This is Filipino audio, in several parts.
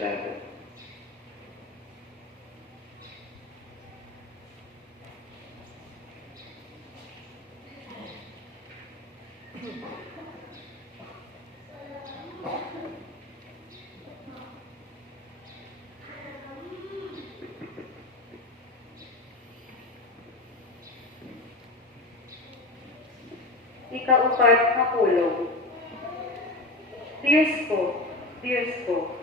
reklamo. Ikaupat na pulong. Diyos ko,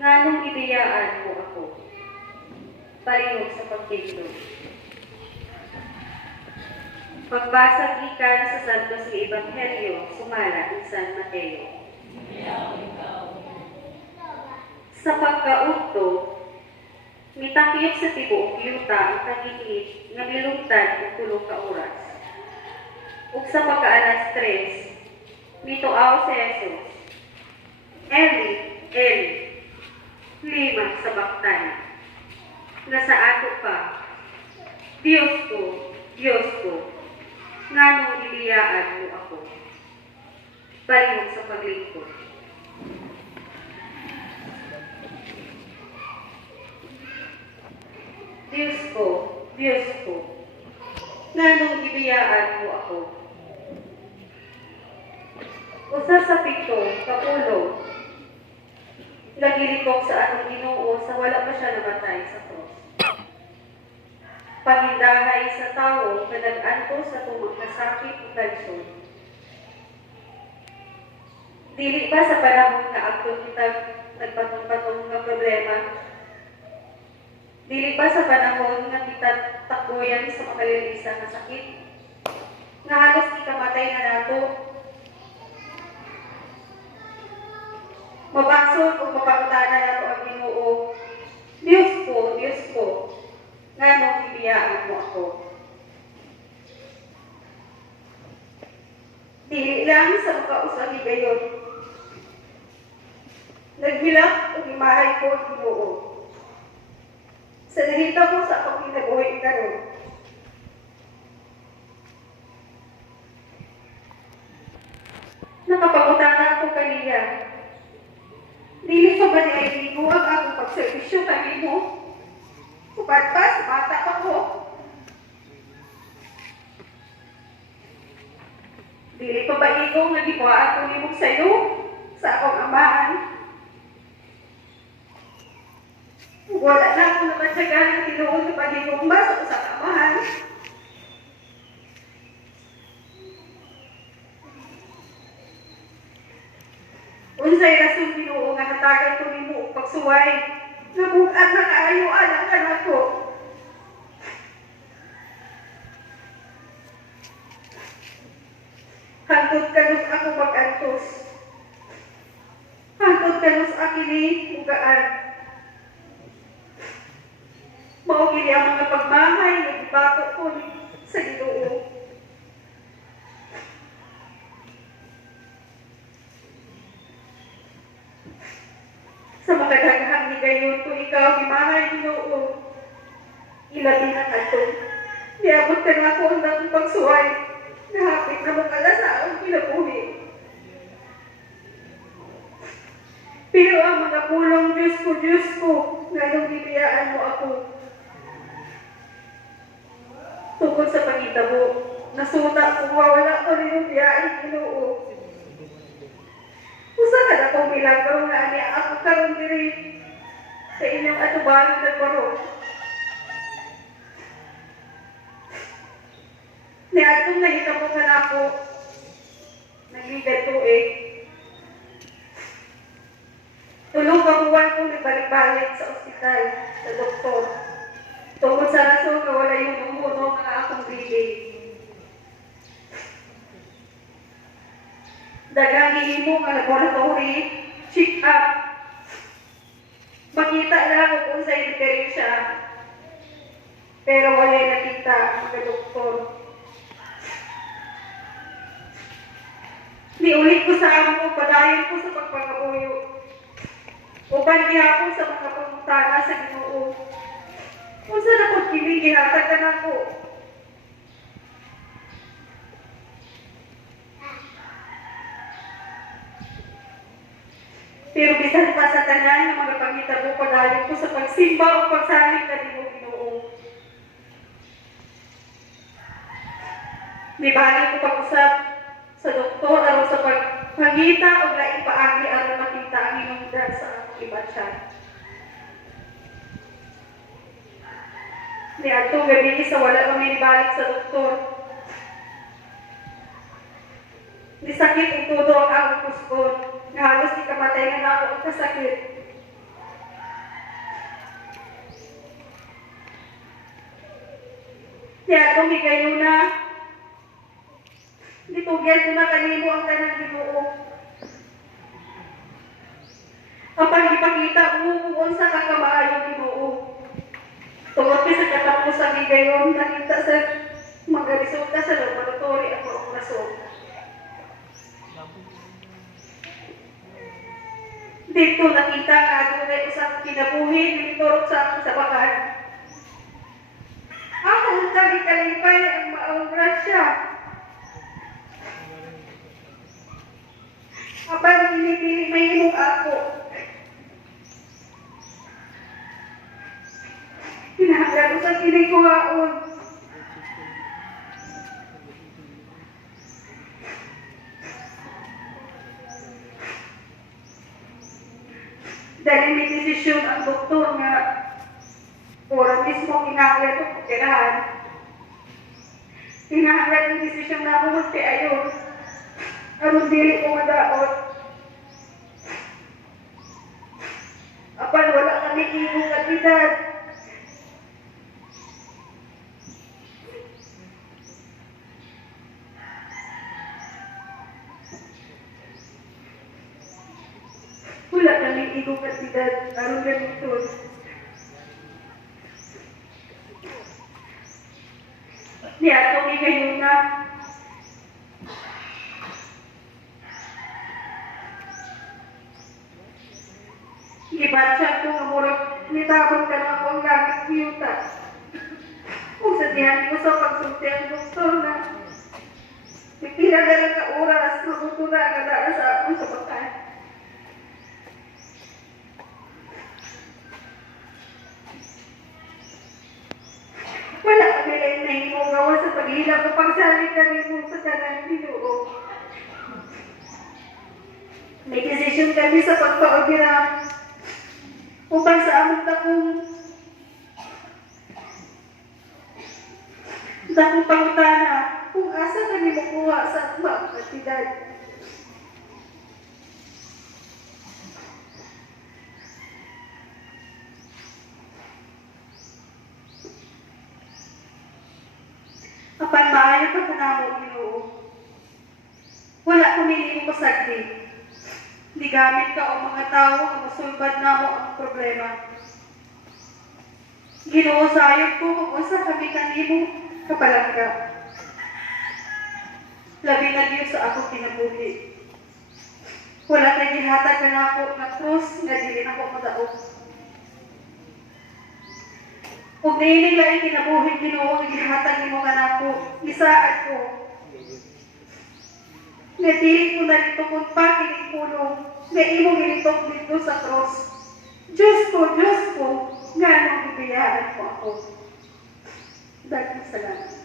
nganong ibiyaan mo ako, palihog sa pagkindog. Pagbasag ikan sa Santos ng Ebanghelyo, sumala ni San Mateo. Sa pagkaugto, mitakip sa tibuok yuta ang tagigit nga milungtad ng tulong ka oras. Ug sa pagkaalas 3, mituaw si Jesus. Eli, lima sa baktana. Nga sa ato pa, Diyos ko, nganong ibiyaan mo ako, palihog sa paglingkod. Diyos ko, nganong ibiyaan mo ako. Usa sa pito, kapulo, nagilikok sa atong Ginoo sa wala pa siya namatay sa cross. Pagindahay sa tao, kanag-anto sa tumang kasakit o kansyon. Dili ba sa panahon nga agtong kita nagpatong-patong nga problema? Dili ba sa panahon nga kita takboyan sa makalilisa nga sakit? Nga halos ikamatay na nato? Mabasod o mapakutana na ito ang Ginoo. Diyos ko, nganong ibiyaan mo ako. Dili lang sa makausap gayon. Naghilak o imahay ko ang Ginoo. Sa nahita ko sa akong kinabuhi karon. Nakapagutana ako kaniya. Dili pa ba niya iligo ang akong pagservisyo kanimo? Upad pa, sa bata ako. Dili pa ba ikaw nga gikuhaan ko nimog sa'yo sa akong amahan? Wala na akong namatsagan ng tinuod sa pagigumba sa usang amahan. Unsay rason Ginoo nga hatagan ko nimo og pagsuway, nabug-at na kaayo anak anak ko. Hangtod kanos ako pag-antos. Hangtod kanos akini ugaan. Mao gini ang mga pagmahay nga gibato ko sa Ginoo. Sa makadaghang ni gayon ko ikaw gimahay Ginoo. Ilabi na kato. Niabot ka na ako ang dakong pagsuway. Nahapit na mong alas sa akong kinabuhi. Pero ang mga pulong Diyos ko, nganong bibiyaan mo ako. Tungkol sa pangitabo, nasuta kung wala ko rin yung biyain Ginoo. Usa ka na kong milagro nga niya ako karon diri sa inyong atubangan ng barong. Niadtong nahitapungan ako, nagligan tuig. Tulong ka buwan kong nagbalik-balik sa ospital, sa doktor. Tungkol sa rason na wala yung umuno nga akong breathing. Dagang hihimo nga laboratory, check up. Makita lang kung unsay diferensya. Pero wala nakita ang mga doktor. Niulit ko sa amo, padayon ko sa pagpangabuyo. Uban gihapon sa mga pangutana sa Ginoo. Unsa na ko kini gihatag kanako? Pero bisan pa sa tanan ng mga mahitabo padayon ko sa pagsimba o pagsalig na Ginoo Ginoo. Di bali ko pag-usap sa doktor aron sa pagpangita o laing paagi aron makita ang hinungdan sa akong ibansya. Di ato gabi sa wala kami balik sa doktor. Di sakit ang todo ang akong puskon. Na halos ikamatay na ako ang kasakit. Di ato migayo na. Di tugyan ko na kanimo ang tanang Ginoo. Ang pagipakita mo kung sa kakamaayo Ginoo. Tungod sa katapusan ni gayon, nakita sa mga resulta sa laboratory ako ang resulta. Dito nakita nga dunay usang kinabuhi niturok sa akong sabakan. Ako ang kalipay ang maong grasya. Abang pinipili may imong ako. Pinahanggan ko sa kinikuhaon. Dahil may desisyon ang doktor nga ora mismo kinahanglan ito pagkirahan. Kinahanglan yung desisyon na ako magpiayon. Anong dili ko madaot. Apan wala kami ibong katidad. Wala kami ibong katidad. Anong ganito. Niya, itong ngayon na ibatsa ito nga murag nitabang ka na ako ang gamit niyuta. Kung sadihan ko sa pagsulti ang doktor na pipila na lang ka oras magutura ka na sa akong sabakan. Wala kami lang na himugawa sa paghilap o pagsalit na rin sa tanang Ginoo. May desisyon kami sa pagpaogiram upang sa among takong pangutana kung asa kami makuha sa mga katidad. Apan maayo pa ka namo Ginoo. Wala kumili mo pasagdi. Di gamit ka o mga tao na masulbad namo ang problema. Ginoo sayop ko kung usa kami kanimo kapalangga. Labi na Diyos sa ako kinabuhi. Wala kay gihatag ka nako na krus nga dili nako madaog. Kung niinig lang kinabuhi Ginoo nga gihatag nimo kanako, isaad ko. Natili ko na dito kung pa kinipulong na imong ilitok dito sa cross. Diyos ko, nga nang ibiyahan ko ako. Dagang salamat.